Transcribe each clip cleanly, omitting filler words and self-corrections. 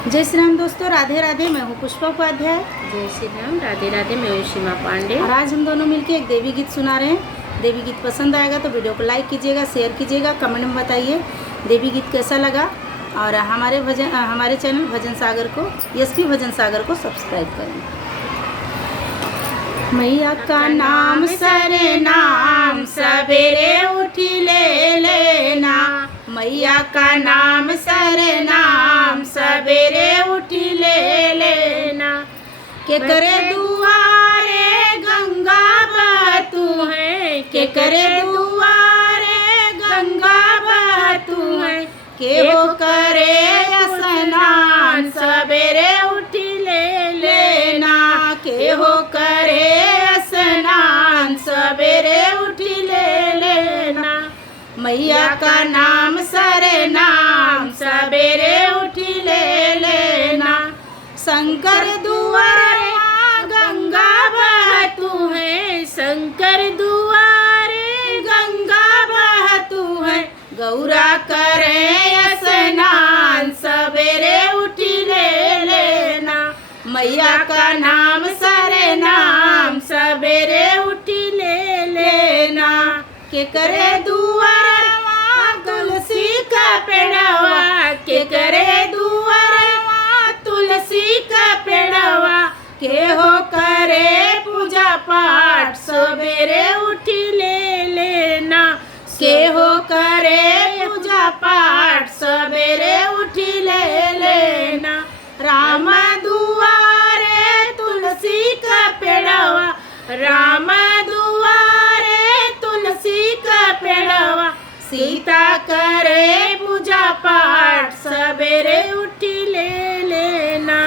जय श्री राम दोस्तों, राधे राधे। मैं हूँ पुष्पा उपाध्याय। जय श्री राम, राधे राधे। मैं हूँ सीमा पांडे। और आज हम दोनों मिलके एक देवी गीत सुना रहे हैं। देवी गीत पसंद आएगा तो वीडियो को लाइक कीजिएगा, शेयर कीजिएगा, कमेंट में बताइए देवी गीत कैसा लगा। और हमारे चैनल भजन सागर को, एसपी भजन सागर को सब्सक्राइब करें। मैया का नाम सरे नाम सवेरे उठी ले लेना। मैया का नाम सरे नाम सवेरे उठी ले लेना। के करे दुआरे गंगा बहतू है, के करे दुआरे गंगा बहतू है। के वो करे स्नान सवेरे उठी ले लेना। के वो करे स्नान सवेरे उठी ले लेना। मैया का नाम सरे नाम सवेरे उठी ले लेना। शंकर दुआरे गंगा बहतू है, शंकर दुआरे गंगा बहतू है। गौरा करे स्नान सवेरे उठी ले लेना। मैया का नाम सरे नाम सवेरे उठी ले लेना। के करे दुआरवा तुलसी का पेड़वा, के करे दुआरवा तुलसी का पेड़वा। के हो करे पूजा पाठ सवेरे उठी ले लेना। के हो करे पूजा पाठ सवेरे उठी ले लेना। राम दुआरे तुलसी का पेड़वा, राम दुआरे तुलसी का पेड़वा। सीता करे पूजा पाठ सवेरे उठी ले लेना।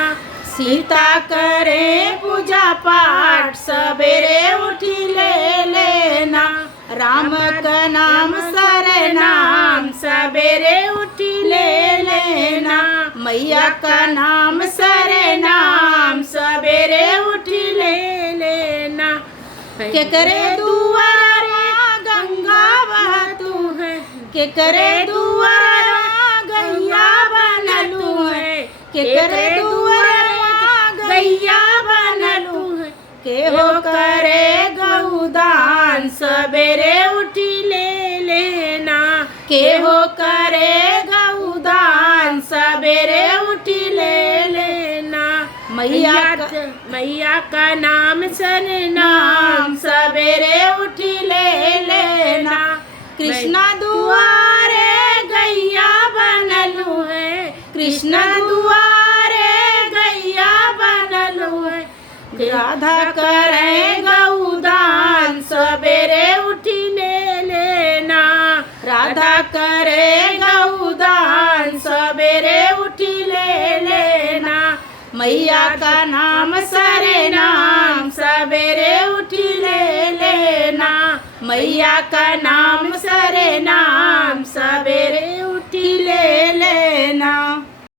सीता करे पूजा पाठ सवेरे उठी ले लेना। राम का नाम सरे नाम सवेरे उठी ले लेना। मैया का नाम सरे नाम सवेरे उठी ले लेना। के करे दुआरा गंगा बहतू है, के करे दुआरा गैया बनलू है। के करे दुआरा गैया बनलू है। के हो करे गौदान सवेरे उठी ले लेना। के हो करे गौदान सवेरे उठी ले लेना। मैया का नाम सरे नाम सवेरे उठी ले लेना। कृष्णा दुआरे गैया बनलू है, कृष्णा दुआरे गैया बनलू है। राधा करे गौदान सवेरे उठी ले लेना। राधा करे गौदान सवेरे उठी ले लेना। मैया का नाम सरे नाम सवेरे उठी ले लेना। मैया का नाम सरे नाम सवेरे उठी ले लेना।